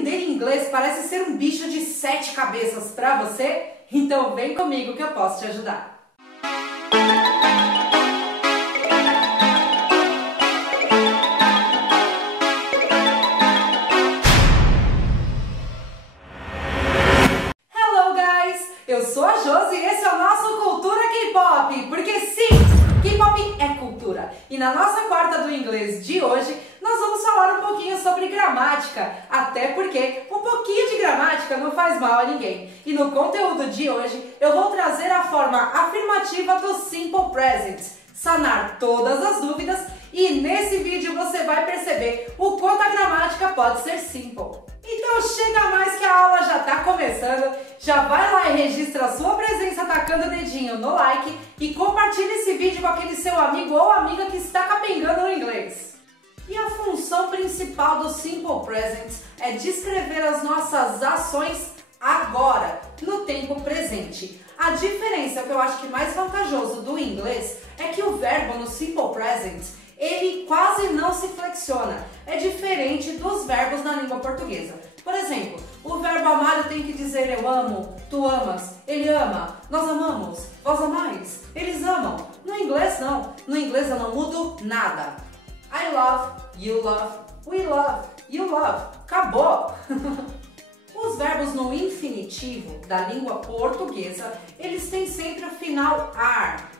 Aprender inglês parece ser um bicho de 7 cabeças para você? Então vem comigo que eu posso te ajudar. Hello guys! Eu sou a Josi e esse é o nosso Cultura K-Pop, porque sim, K-Pop é cultura. E na nossa quarta do inglês de hoje, nós vamos falar um pouquinho sobre gramática, até porque um pouquinho de gramática não faz mal a ninguém. E no conteúdo de hoje, eu vou trazer a forma afirmativa do Simple Present, sanar todas as dúvidas, e nesse vídeo você vai perceber o quanto a gramática pode ser simple. Então chega mais que a aula já está começando, já vai lá e registra a sua presença tacando o dedinho no like e compartilha esse vídeo com aquele seu amigo ou amiga que está capengando no inglês. E a função principal do Simple Present é descrever as nossas ações agora, no tempo presente. A diferença que eu acho que mais vantajoso do inglês é que o verbo no Simple Present, ele quase não se flexiona. É diferente dos verbos na língua portuguesa. Por exemplo, o verbo amar eu tenho que dizer eu amo, tu amas, ele ama, nós amamos, vós amais, eles amam. No inglês não. No inglês eu não mudo nada. I love, you love, we love, you love. Acabou! Os verbos no infinitivo da língua portuguesa, eles têm sempre o final ar,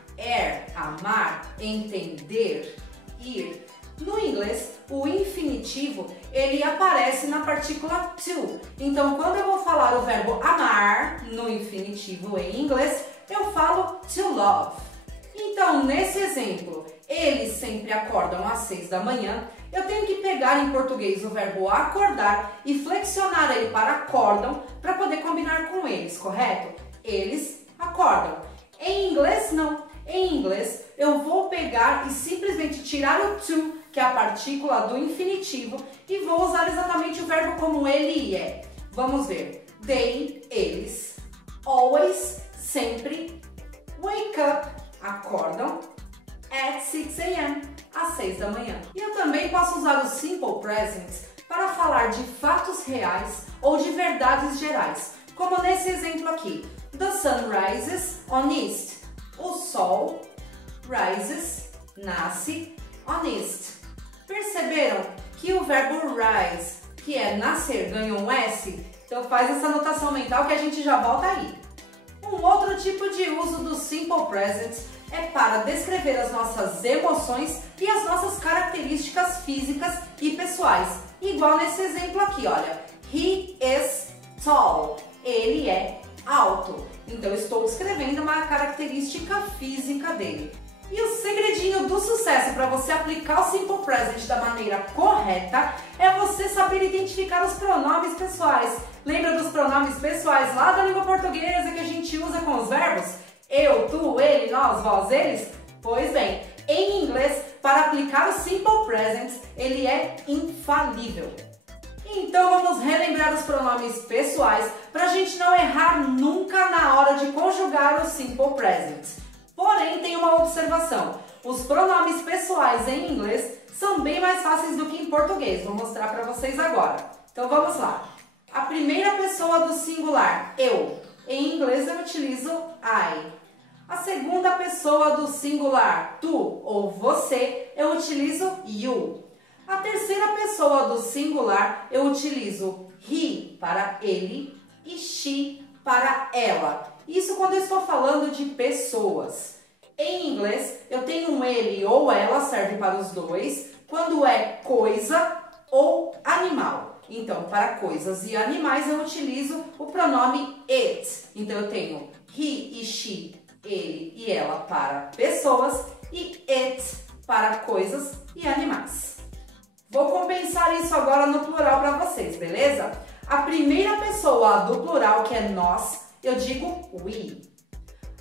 amar, entender, ir. No inglês, o infinitivo, ele aparece na partícula to. Então, quando eu vou falar o verbo amar no infinitivo em inglês, eu falo to love. Então, nesse exemplo, eles sempre acordam às 6 da manhã, eu tenho que pegar em português o verbo acordar e flexionar ele para acordam para poder combinar com eles, correto? Eles acordam. Em inglês, não. Em inglês, eu vou pegar e simplesmente tirar o to, que é a partícula do infinitivo, e vou usar exatamente o verbo como ele é. Vamos ver. They, eles. Always, sempre. Wake up, acordam. At 6 a.m., às 6 da manhã. E eu também posso usar o Simple Present para falar de fatos reais ou de verdades gerais, como nesse exemplo aqui. The sun rises on east. O sol rises, nasce, on east. Perceberam que o verbo rise, que é nascer, ganha um S? Então faz essa anotação mental que a gente já volta aí. Um outro tipo de uso do Simple Present é para descrever as nossas emoções e as nossas características físicas e pessoais. Igual nesse exemplo aqui, olha. He is tall. Ele é alto. Então, eu estou descrevendo uma característica física dele. E o segredinho do sucesso para você aplicar o Simple Present da maneira correta é você saber identificar os pronomes pessoais. Lembra dos pronomes pessoais lá da língua portuguesa que a gente usa com os verbos? Eu, tu, ele, nós, vós, eles? Pois bem, em inglês, para aplicar o Simple Present, ele é infalível. Então vamos relembrar os pronomes pessoais para a gente não errar nunca na hora de conjugar o Simple Present. Porém, tem uma observação. Os pronomes pessoais em inglês são bem mais fáceis do que em português. Vou mostrar para vocês agora. Então vamos lá. A primeira pessoa do singular, eu. Em inglês eu utilizo I. A segunda pessoa do singular, tu ou você, eu utilizo you. A terceira pessoa do singular, eu utilizo he para ele e she para ela. Isso quando eu estou falando de pessoas. Em inglês, eu tenho um ele ou ela, serve para os dois, quando é coisa ou animal. Então, para coisas e animais, eu utilizo o pronome it. Então, eu tenho he e she, ele e ela para pessoas e it para coisas e animais. Vou compensar isso agora no plural para vocês, beleza? A primeira pessoa do plural, que é nós, eu digo we.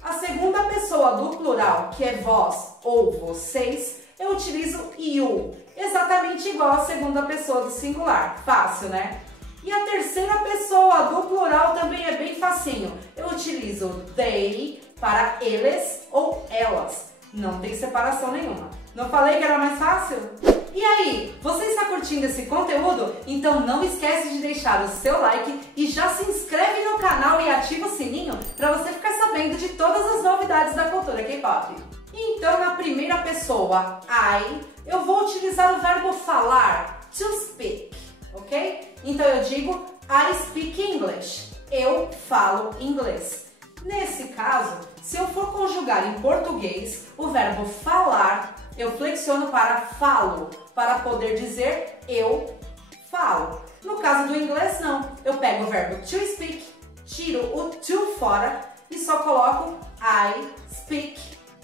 A segunda pessoa do plural, que é vós ou vocês, eu utilizo you. Exatamente igual à segunda pessoa do singular. Fácil, né? E a terceira pessoa do plural também é bem facinho. Eu utilizo they para eles ou elas. Não tem separação nenhuma. Não falei que era mais fácil? E aí, você está curtindo esse conteúdo? Então não esquece de deixar o seu like e já se inscreve no canal e ativa o sininho para você ficar sabendo de todas as novidades da cultura K-pop. Então, na primeira pessoa, eu vou utilizar o verbo falar, to speak, ok? Então eu digo I speak English, eu falo inglês. Nesse caso, se eu for conjugar em português, o verbo falar, eu flexiono para falo, para poder dizer eu falo. No caso do inglês, não. Eu pego o verbo to speak, tiro o to fora e só coloco I speak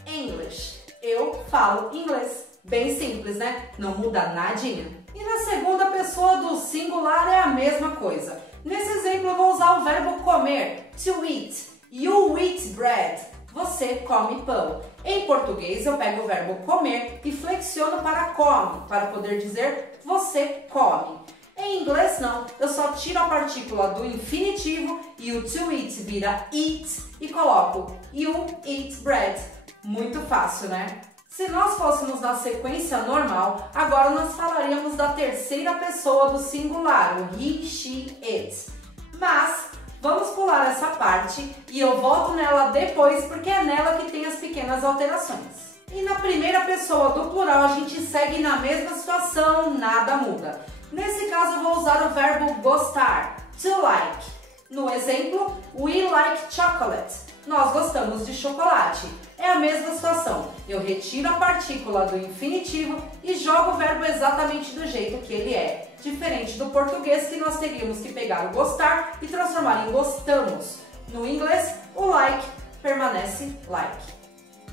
English. Eu falo inglês. Bem simples, né? Não muda nadinha. E na segunda pessoa do singular é a mesma coisa. Nesse exemplo eu vou usar o verbo comer, to eat. You eat bread. Você come pão. Em português eu pego o verbo comer e flexiono para come, para poder dizer você come. Em inglês não, eu só tiro a partícula do infinitivo e o to eat vira eat e coloco you eat bread. Muito fácil, né? Se nós fôssemos na sequência normal, agora nós falaríamos da terceira pessoa do singular, o he, she, it. Mas vamos pular essa parte e eu volto nela depois porque é nela que tem as pequenas alterações. E na primeira pessoa do plural a gente segue na mesma situação, nada muda. Nesse caso eu vou usar o verbo gostar, to like. No exemplo, we like chocolate. Nós gostamos de chocolate. É a mesma situação. Eu retiro a partícula do infinitivo e jogo o verbo exatamente do jeito que ele é. Diferente do português, que nós teríamos que pegar o gostar e transformar em gostamos. No inglês, o like permanece like.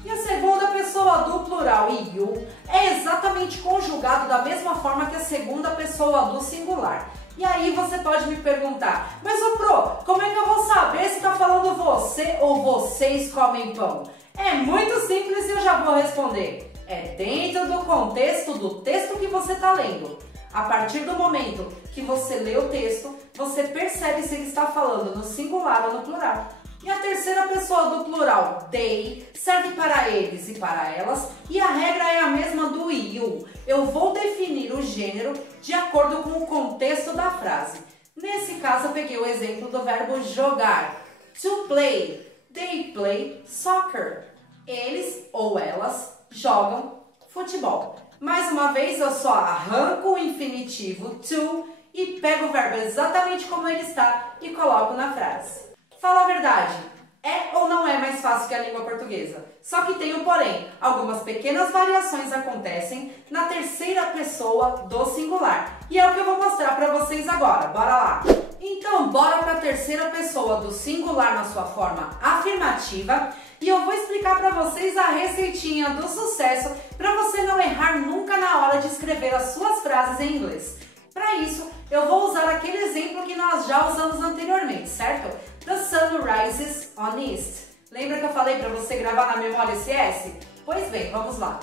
E a segunda pessoa do plural, you, é exatamente conjugado da mesma forma que a segunda pessoa do singular. E aí você pode me perguntar, mas ô Pro, como é que eu vou saber se está falando você ou vocês comem pão? É muito simples e eu já vou responder. É dentro do contexto do texto que você está lendo. A partir do momento que você lê o texto, você percebe se ele está falando no singular ou no plural. E a terceira pessoa do plural, they, serve para eles e para elas, e a regra é a mesma do you. Eu vou definir o gênero de acordo com o contexto da frase. Nesse caso, eu peguei o exemplo do verbo jogar, to play. They play soccer. Eles ou elas jogam futebol. Mais uma vez, eu só arranco o infinitivo to e pego o verbo exatamente como ele está e coloco na frase. Fala a verdade, é ou não é mais fácil que a língua portuguesa? Só que tem um porém, algumas pequenas variações acontecem na terceira pessoa do singular. E é o que eu vou mostrar para vocês agora, bora lá! Então, bora para a terceira pessoa do singular na sua forma afirmativa e eu vou explicar para vocês a receitinha do sucesso para você não errar nunca na hora de escrever as suas frases em inglês. Para isso, eu vou usar aquele exemplo que nós já usamos anteriormente, certo? The sun rises on east. Lembra que eu falei para você gravar na memória esse S? Pois bem, vamos lá.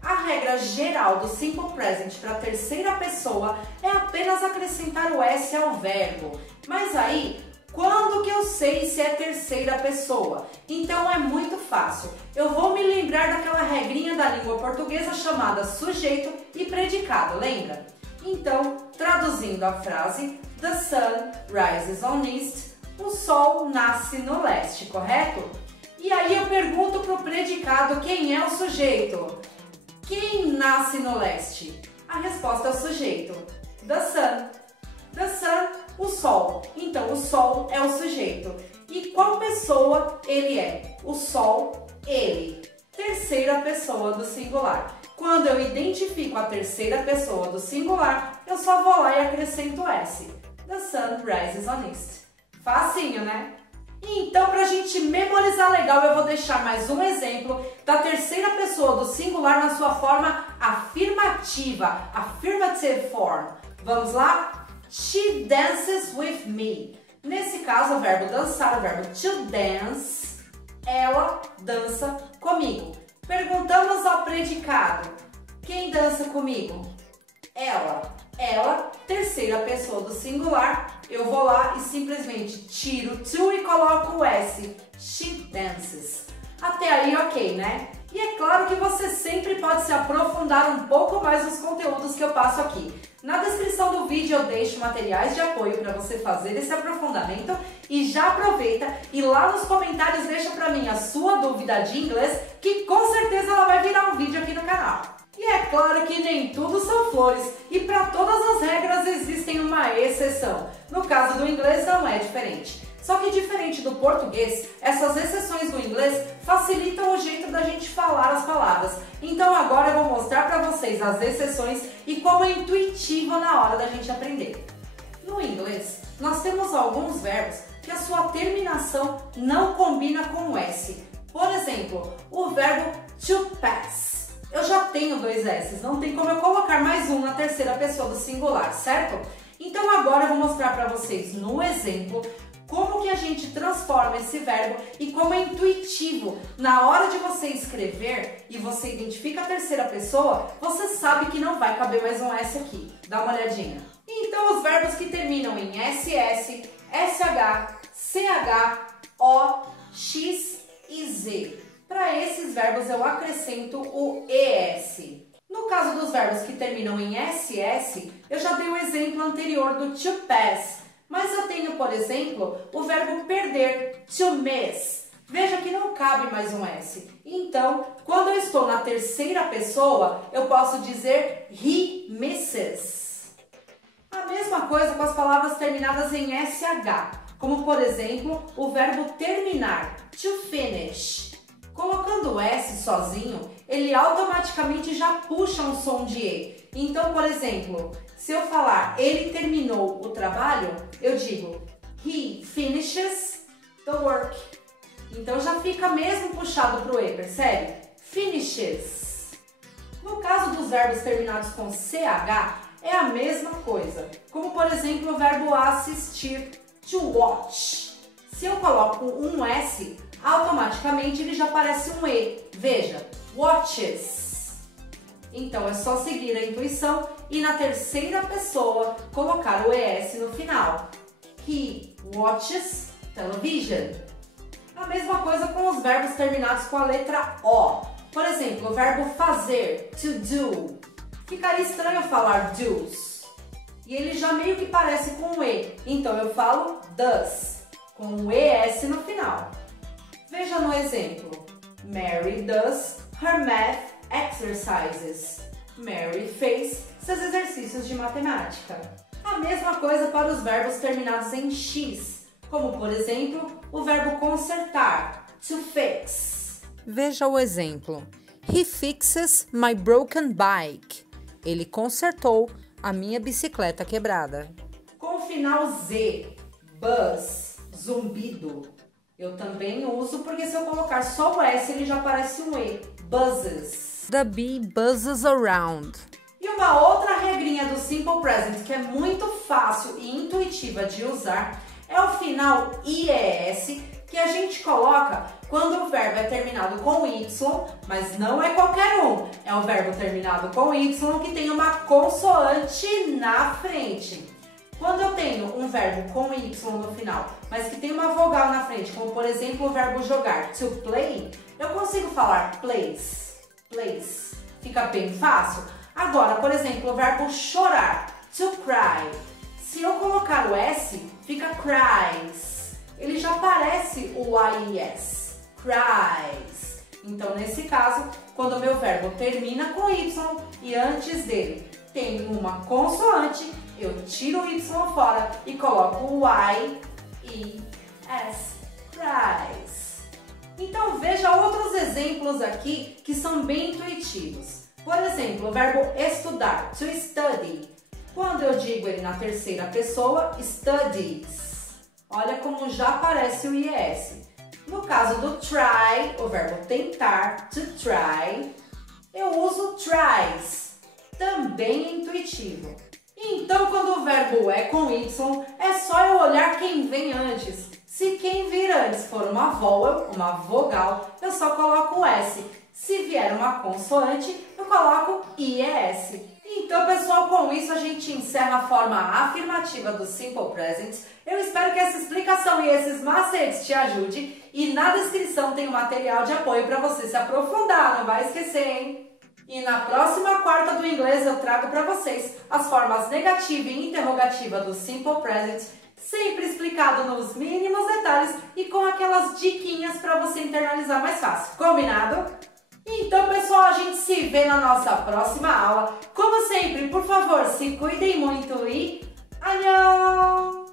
A regra geral do simple present para a terceira pessoa é apenas acrescentar o S ao verbo. Mas aí, quando que eu sei se é terceira pessoa? Então é muito fácil. Eu vou me lembrar daquela regrinha da língua portuguesa chamada sujeito e predicado, lembra? Então, traduzindo a frase, the sun rises on east, o sol nasce no leste, correto? E aí eu pergunto para o predicado quem é o sujeito. Quem nasce no leste? A resposta é o sujeito. The sun. The sun, o sol. Então, o sol é o sujeito. E qual pessoa ele é? O sol, ele. Terceira pessoa do singular. Quando eu identifico a terceira pessoa do singular, eu só vou lá e acrescento S. The sun rises on east. Facinho, né? Então, para a gente memorizar legal, eu vou deixar mais um exemplo da terceira pessoa do singular na sua forma afirmativa, affirmative form. Vamos lá? She dances with me. Nesse caso, o verbo dançar, o verbo to dance, ela dança comigo. Perguntamos ao predicado, quem dança comigo? Ela. Ela, terceira pessoa do singular, eu vou lá e simplesmente tiro to e coloco o S. She dances. Até aí ok, né? E é claro que você sempre pode se aprofundar um pouco mais nos conteúdos que eu passo aqui. Na descrição do vídeo eu deixo materiais de apoio para você fazer esse aprofundamento e já aproveita e lá nos comentários deixa para mim a sua dúvida de inglês, que com certeza ela vai virar um vídeo aqui no canal. E é claro que nem tudo são flores e para todas as regras existem uma exceção. No caso do inglês não é diferente. Só que diferente do português, essas exceções do inglês facilitam o jeito da gente falar as palavras. Então agora eu vou mostrar para vocês as exceções e como é intuitivo na hora da gente aprender. No inglês, nós temos alguns verbos que a sua terminação não combina com o S. Por exemplo, o verbo to pass. Eu já tenho dois S's, não tem como eu colocar mais um na terceira pessoa do singular, certo? Então agora eu vou mostrar para vocês no exemplo como que a gente transforma esse verbo e como é intuitivo. Na hora de você escrever e você identifica a terceira pessoa, você sabe que não vai caber mais um S aqui. Dá uma olhadinha. Então os verbos que terminam em SS, SH, CH, O, X e Z. Para esses verbos eu acrescento o ES. No caso dos verbos que terminam em SS, eu já dei o exemplo anterior do to pass. Mas eu tenho, por exemplo, o verbo perder, to miss. Veja que não cabe mais um S. Então, quando eu estou na terceira pessoa, eu posso dizer he misses. A mesma coisa com as palavras terminadas em SH, como por exemplo, o verbo terminar, to finish. Colocando o S sozinho, ele automaticamente já puxa um som de E. Então, por exemplo, se eu falar ele terminou o trabalho, eu digo he finishes the work. Então já fica mesmo puxado para o E, percebe? Finishes. No caso dos verbos terminados com CH, é a mesma coisa. Como por exemplo o verbo assistir, to watch. Se eu coloco um S, automaticamente ele já parece um E. Veja, watches. Então é só seguir a intuição e na terceira pessoa colocar o ES no final. He watches television. A mesma coisa com os verbos terminados com a letra O. Por exemplo, o verbo fazer, to do. Ficaria estranho falar does. E ele já meio que parece com o E. Então eu falo does, com o ES no final. Veja no exemplo. Mary does her math exercises. Mary fez seus exercícios de matemática. A mesma coisa para os verbos terminados em X, como por exemplo, o verbo consertar, to fix. Veja o exemplo. He fixes my broken bike. Ele consertou a minha bicicleta quebrada. Com o final Z, buzz, zumbido. Eu também uso porque se eu colocar só o S, ele já parece um E. Buzzes. The bee buzzes around. E uma outra regrinha do Simple Present que é muito fácil e intuitiva de usar é o final IES, que a gente coloca quando o verbo é terminado com Y, mas não é qualquer um. É o verbo terminado com Y que tem uma consoante na frente. Quando eu tenho um verbo com Y no final, mas que tem uma vogal na frente, como por exemplo o verbo jogar, to play, eu consigo falar plays. Plays. Fica bem fácil. Agora, por exemplo, o verbo chorar, to cry. Se eu colocar o S, fica cries. Ele já parece o IES. Cries. Então, nesse caso, quando o meu verbo termina com Y e antes dele tem uma consoante, eu tiro o Y fora e coloco o IES. Cries. Então veja outros exemplos aqui que são bem intuitivos. Por exemplo, o verbo estudar, to study. Quando eu digo ele na terceira pessoa, studies. Olha como já aparece o IES. No caso do try, o verbo tentar, to try, eu uso tries. Também é intuitivo. Então, quando o verbo é com Y, é só eu olhar quem vem antes. Se quem vir antes for uma vogal, eu só coloco o S. Se vier uma consoante, eu coloco IES. Então, pessoal, com isso a gente encerra a forma afirmativa do Simple Present. Eu espero que essa explicação e esses macetes te ajudem. E na descrição tem um material de apoio para você se aprofundar, não vai esquecer, hein? E na próxima quarta do inglês eu trago para vocês as formas negativa e interrogativa do Simple Present, sempre explicado nos mínimos detalhes e com aquelas diquinhas para você internalizar mais fácil. Combinado? Então, pessoal, a gente se vê na nossa próxima aula. Como sempre, por favor, se cuidem muito e... Annyeong!